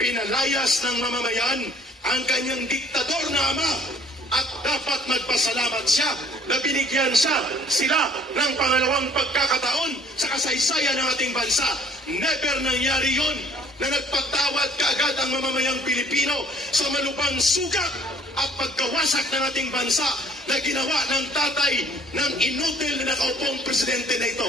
Pinalayas ng mamamayan ang kanyang diktador na ama at dapat magpasalamat siya na binigyan sila ng pangalawang pagkakataon sa kasaysayan ng ating bansa. Never nangyari yun na nagpatawad kaagad ang mamamayang Pilipino sa malubhang sugat at pagkawasak ng ating bansa na ginawa ng tatay ng inutil na nakaupong presidente na ito.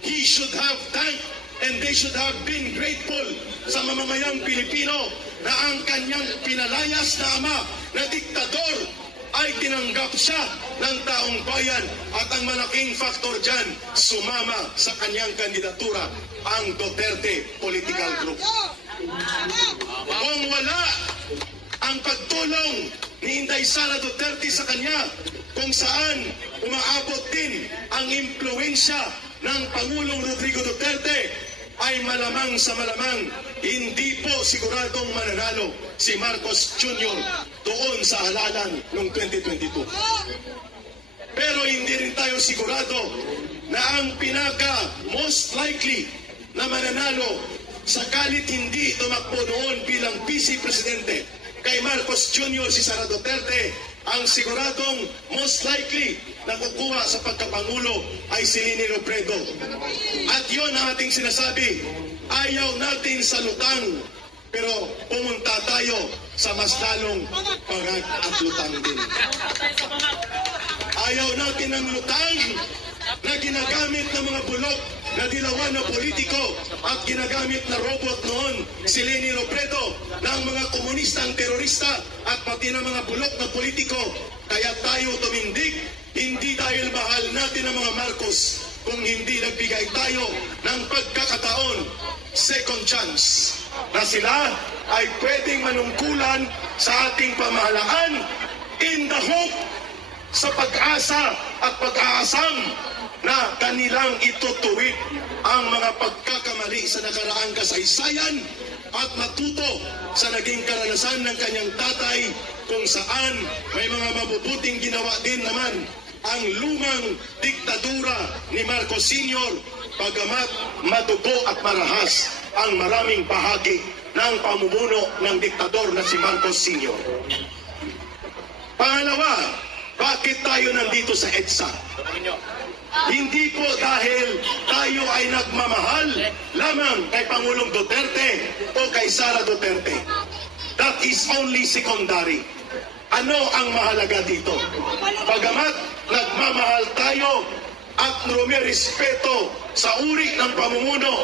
He should have thanked and they should have been grateful sa mamamayang Pilipino na ang kanyang pinalayas na ama na diktador ay tinanggap siya ng taong bayan at ang malaking faktor dyan, sumama sa kanyang kandidatura ang Duterte Political Group. Kung wala ang pagtulong ni Inday Sara Duterte sa kanya, kung saan umaabot din ang impluensya ng Pangulong Rodrigo Duterte, ay malamang sa malamang hindi po siguradong mananalo si Marcos Jr. doon sa halalan noong 2022. Pero hindi rin tayo sigurado na ang most likely na mananalo sakalit hindi tumakbo noon bilang Vice Presidente kay Marcos Jr. si Sara Duterte, ang siguradong most likely na kukuha sa pagkapangulo ay si Leni Robredo. At yun ang ating sinasabi, ayaw natin sa lutang, pero pumunta tayo sa mas lalong pangag at lutang din. Ayaw natin ng lutang na ginagamit ng mga bulok na dilawan na politiko at ginagamit na robot noon si Leni Robredo ng mga komunistang terorista at pati ng mga bulok na politiko. Kaya tayo tumindig, hindi dahil mahal natin ang mga Marcos, kung hindi nagbigay tayo ng pagkakataon, second chance, na sila ay pwedeng manungkulan sa ating pamahalaan in the hope, sa pag-asa at pag-aasam na kanilang itutuwid ang mga pagkakamali sa nakaraang kasaysayan at matuto sa naging karanasan ng kanyang tatay kung saan may mga mabubuting ginawa din naman ang lumang diktadura ni Marcos Sr. Bagamat madugo at marahas ang maraming bahagi ng pamumuno ng diktador na si Marcos Sr. Pangalawa, bakit tayo nandito sa EDSA? Hindi po dahil tayo ay nagmamahal lamang kay Pangulong Duterte o kay Sara Duterte. That is only secondary. Ano ang mahalaga dito? Bagamat nagmamahal tayo at rumirespeto sa uri ng pamumuno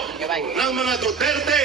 ng mga Duterte,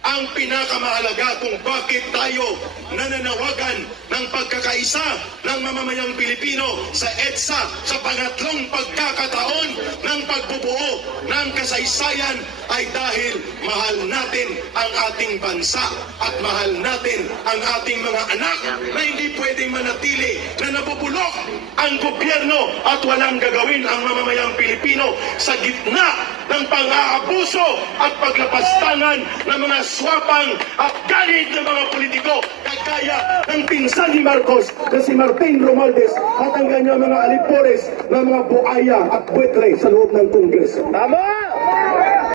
ang pinakamahalaga kung bakit tayo nananawagan ng pagkakaisa ng mamamayang Pilipino sa EDSA sa pangatlong pagkakataon ng pagbubuo ng kasaysayan ay dahil mahal natin ang ating bansa at mahal natin ang ating mga anak na hindi pwedeng manatili na nabubulok ang gobyerno at walang gagawin ang mamamayang Pilipino sa gitna ng pang-aabuso at paglapastangan ng mga swapang at galit ng mga politiko kagaya ng pinsan ni Marcos na si Martin Romualdez at ang kanyang mga alipores ng mga buaya at buetre sa loob ng Kongreso. Tama!